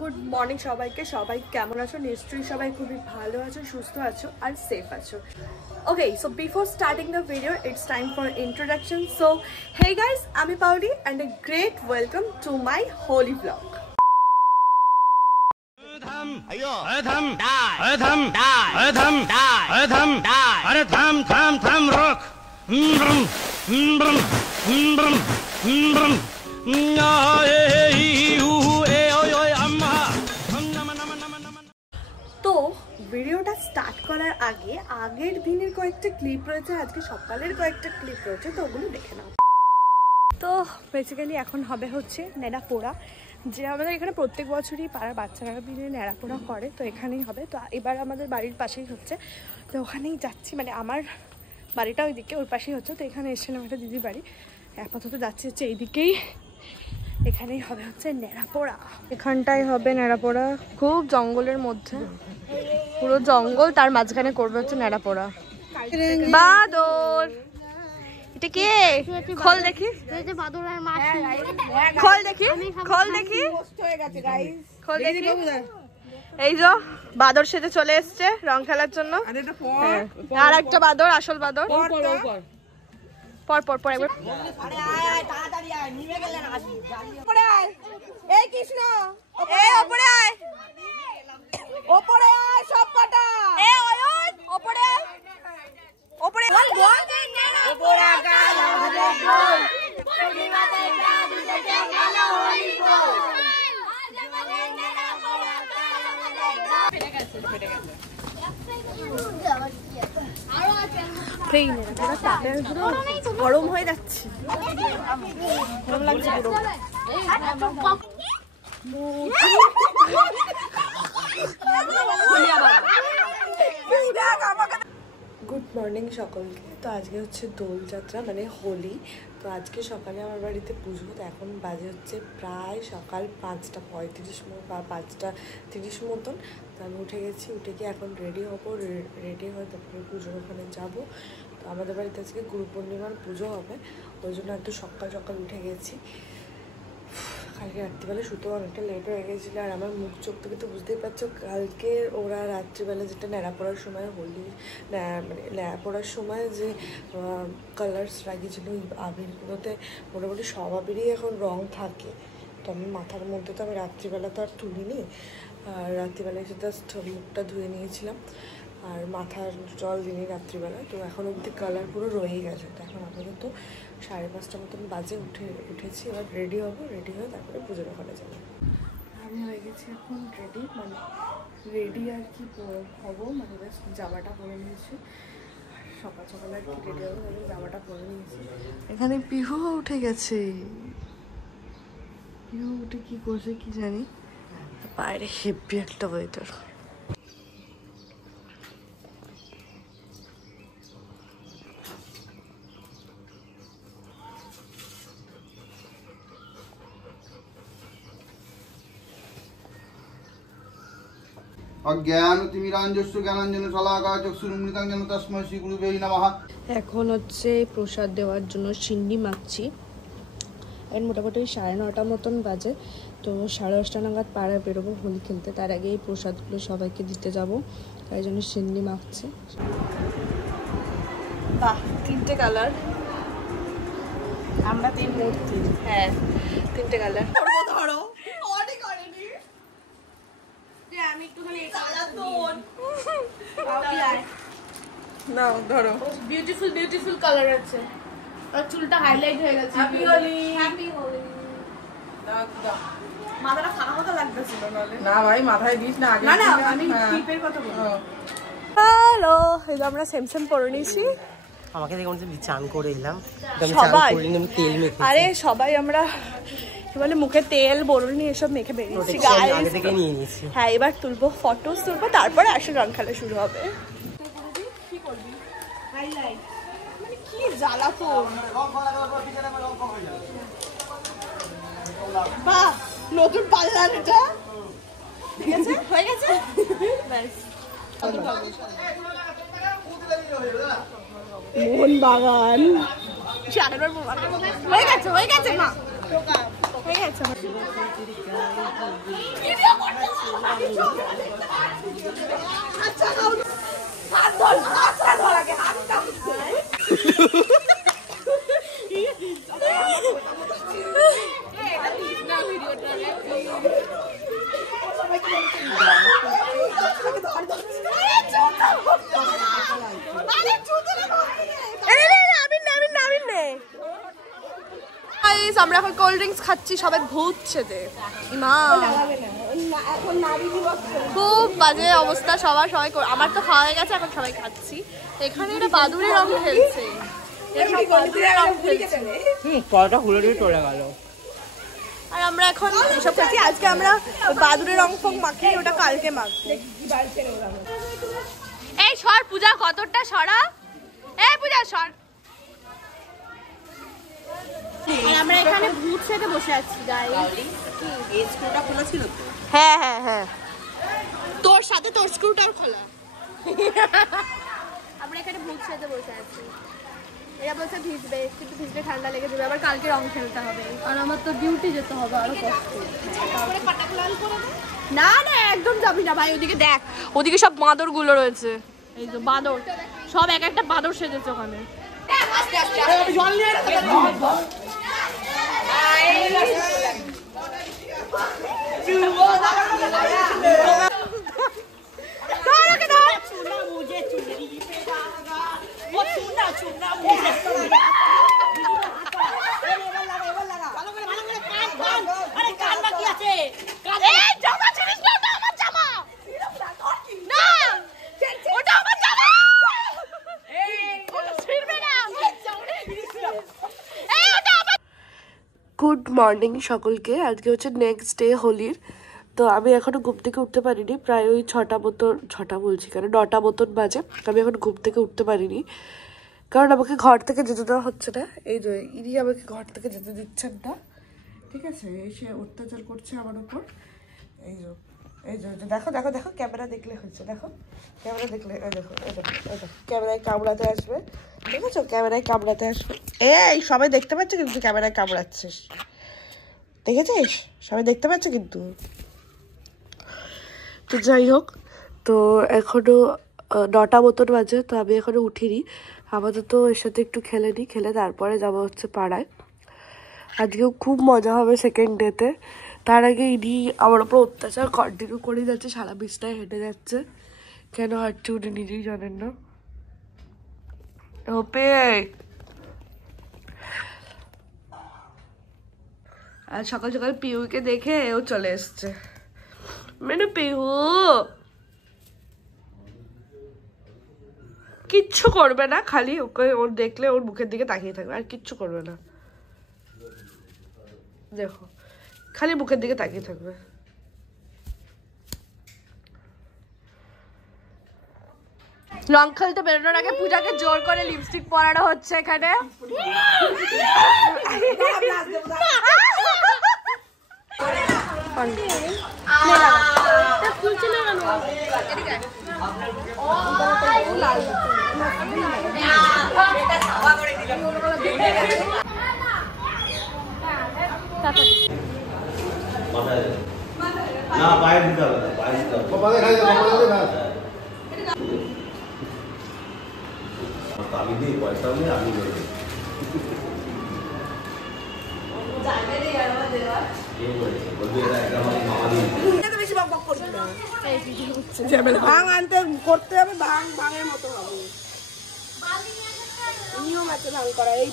Good morning সবাইকে। সবাই কেমন আছো? নিশ্চয়ই সবাই খুবই ভালো আছো, সুস্থ আছো আর সেফ আছো। Okay, so before starting the video, it's time for introduction. So, hey guys, I'm Pauli and a great welcome to my holy vlog. তো ভিডিওটা স্টার্ট করার আগে আগের দিনের কয়েকটা ক্লিপ রয়েছে, আজকে সকালের কয়েকটা ক্লিপ রয়েছে, তো ওগুলো দেখে নাও। তো বেসিক্যালি এখন হবে হচ্ছে ন্যাড়া পোড়া, যে আমাদের এখানে প্রত্যেক বছরই পাড়ার বাচ্চারা মিলে ন্যাড়া পোড়া করে, তো এখানেই হবে। তো এবার আমাদের বাড়ির পাশেই হচ্ছে, তো ওখানেই যাচ্ছি, মানে আমার বাড়িটা ওইদিকে, ওর পাশেই হচ্ছে। তো এখানে এসেছিলাম একটা দিদির বাড়ি, আপাতত যাচ্ছি হচ্ছে এইদিকেই, এখানেই হবে হচ্ছে ন্যাড়া পোড়া। এখানটাই হবে ন্যাড়া পোড়া, খুব জঙ্গলের মধ্যে, পুরো জঙ্গল, তার মাঝখানে করবে হচ্ছে ন্যাড়া পোড়া। বাদর, এটা কে? খোল দেখি, খোল দেখি, খোল দেখি, খোল দেখি। এই যে বাদর সেজে চলে এসছে রং খেলার জন্য। আর একটা বাদর, আসল বাদর। পর পর পর একবার এই কৃষ্ণ, এই ওপরে আয়, ওপরে আয় সব কটা, এই অয়ন ওপরে আয়, ওপরে বল বল, ওপরে গাল আমাদের গোল, পূর্ণিমাতে চাঁদ উঠেছে কালো হরি গোল, আজ আমাদের নেড়া পোড়া, কাল আমাদের গোল। ফেটে গেছে, ফেটে গেছে। গরম হয়ে যাচ্ছে, গরম লাগছে পুরো। গুড মর্নিং সকলকে। তো আজকে হচ্ছে দোলযাত্রা, মানে হোলি। তো আজকে সকালে আমার বাড়িতে পুজো, তো এখন বাজে হচ্ছে প্রায় সকাল 5:35 বা 5:30 মতন। তো আমি উঠে গেছি, উঠে গিয়ে এখন রেডি হবো, রেডি হয়ে তারপরে পুজোর ওখানে যাবো। তো আমাদের বাড়িতে আজকে গুরু পূর্ণিমার পুজো হবে, ওই জন্য একটু সকাল সকাল উঠে গেছি। কালকে রাত্রিবেলা শুতে অনেকটা লেট হয়ে গেছিলো, আর আমার মুখ চোখ থেকে তো বুঝতেই পারছো, কালকে ওরা রাত্রিবেলা যেটা ন্যাড়া পড়ার সময়, হোলি মানে ন্যাড়া পড়ার সময় যে কালার্স লাগিয়েছিল ওই আবিরগুলোতে, মোটামুটি সব আবিরই এখন রং থাকে। তো আমি মাথার মধ্যে তো আমি রাত্রিবেলা তো আর তুলিনি, আর রাত্রিবেলা এসে জাস্ট মুখটা ধুয়ে নিয়েছিলাম, আর মাথার জল দিনই রাত্রিবেলা। তো এখন অবধি কালার পুরো রয়েই গেছে। তো এখন আপাতত 5:30 মতন বাজে, উঠেছি, এবার রেডি হবো, রেডি হয়ে তারপরে পুজোর ওখানে যাবো। আমি হয়ে গেছি এখন রেডি, মানে রেডি আর কি হবো, মানে জাস্ট জামাটা পরে নিয়েছি, সকাল সকাল আর কি রেডি হবো, জামাটা পরে নিয়েছি। এখানে পিহু উঠে গেছে, পিহু উঠে কি করছে কি জানি, বাইরে হেভি একটা ওয়েদার। এখন হচ্ছে প্রসাদ দেওয়ার জন্য সিন্নি মাখছি। এখন মোটামুটি 9:30 মতন বাজে, তো 10:30 নাগাদ পাড়ায় বেরোবো হোলি খেলতে। তার আগে এই প্রসাদগুলো সবাইকে দিতে যাব, তাই জন্য সিন্নি মাখছি। বাহ, 3টে কালার, আমরা 3 মূর্তি, হ্যাঁ 3টে কালার। ধরো অনেক করেনি, আমি একটুখানি নাও ধরো। বিউটিফুল বিউটিফুল কালার আছে, আর চুলটা হাইলাইট হয়ে গেছে। Happy Holi, happy Holi. মাথাটা ফাঁকা মতো লাগতেছিল, না ভাই মাথায় দিস না আগে, না না আমি টিপের কথা বলি। হ্যালো, এই যে আমরা সেম সেম পরে নিয়েছি। আমাকে দেখে মনে হচ্ছে চান করে এলাম, সবাই আরে সবাই আমরা কি বলে মুখে তেল বরুণি এসব মেখে বেরিয়েছি গাইস। হ্যাঁ, এবার তুলবো, ফটোস তুলবো, তারপরে আসলে রং খেলা শুরু হবে। কি করবি? হাইলাইট মানে কি জ্বালাতন। বাহ, নতুন পার্লার এটা, ঠিক আছে, হয়ে গেছে ব্যাস। মোহন বাগান হয়ে গেছে মা। আমরা এখন কোল্ড ড্রিঙ্কস খাচ্ছি, সবাই ভুতছে যে খুব বাজে অবস্থা সবার। সবাই আমার তো খাওয়া হয়ে গেছে, এখন সবাই খাচ্ছি। এখানে এটা বাদুড়ে রং খেলছে, আর আমরা এখন এসব খাচ্ছি। আজকে আমরা বাদুড়ে রং ফং মাখি, ওটা কালকে মাখবো। এই সর পূজা, কতটা সরা, এই পূজা সর। আমরা এখানে ভূত সেজে বসে আছি। হ্যাঁ হ্যাঁ হ্যাঁ, তোর সাথে তোর স্ক্রুটাও খোলা। আমরা এখানে ভূত সেজে বসে আছি। এরা বলছে ভিজবে, কিন্তু ভিজলে ঠান্ডা লেগে যাবে, আবার কালকে রং খেলতে হবে, আর আমার তো ডিউটি যেতে হবে, আরো কষ্ট। না না একদম যাবি না ভাই, ওদিকে দেখ, ওদিকে সব বাঁদর গুলো রয়েছে। এই যে বাঁদর, সব এক একটা বাঁদর সেজেছে ওখানে। গুড মর্নিং সকলকে। আজকে হচ্ছে নেক্সট ডে হোলির। তো আমি এখনও ঘুম থেকে উঠতে পারিনি, প্রায় ওই 9টা বলছি কেন 9টা মতন বাজে। আমি এখন ঘুম থেকে উঠতে পারিনি, কারণ আমাকে ঘর থেকে যেতে দেওয়া হচ্ছে না। এই যে ইনি আমাকে ঘর থেকে যেতে দিচ্ছেন না, ঠিক আছে। এসে অত্যাচার করছে আমার উপর। এই যে এই যে দেখো দেখো দেখো, ক্যামেরা দেখলে হচ্ছে, দেখো ক্যামেরা দেখলে, এই দেখো এই দেখো এই দেখো, ক্যামেরায় কামড়াতে আসবে, ঠিক আছে, ক্যামেরায় কামড়াতে আসবে। এই সবাই দেখতে পাচ্ছে কিন্তু ক্যামেরায় কামড়াচ্ছিস, দেখেছিস? সবাই দেখতে পাচ্ছে কিন্তু। তো যাই হোক, তো এখনও 9টা মতন বাজে, তো আমি এখনও উঠিনি। আপাতত এর সাথে একটু খেলে নিই, খেলে তারপরে যাবো হচ্ছে পাড়ায়। আজকেও খুব মজা হবে সেকেন্ড ডেতে। তার আগে ইনি আমার ওপর অত্যাচার কন্টিনিউ করে যাচ্ছে, সারা বিছনায় হেঁটে যাচ্ছে। কেন হাঁটছে উনি নিজেই জানেন না। ওপে আর সকাল সকাল পিহুকে দেখে এও চলে এসছে। মানে পিহু কিচ্ছু করবে না, খালি ওকে ওর দেখলে ওর মুখের দিকে তাকিয়ে থাকবে, আর কিচ্ছু করবে না। দেখো খালি মুখের দিকে তাকিয়ে থাকবে। রং খেলতে বেরোনোর আগে পূজাকে জোর করে লিপস্টিক পরানো হচ্ছে এখানে। না বাইরে দিতে হবে, বাইরে দিতে হবে। কপালে খাই দে, কপালে না। আমি দিই, পয়সাও নেই, আমি দেবো। ভাঙ আনতে করতে হবে, ভাঙের মতো হবে। নিয়ম আছে ভাঙ করা। এই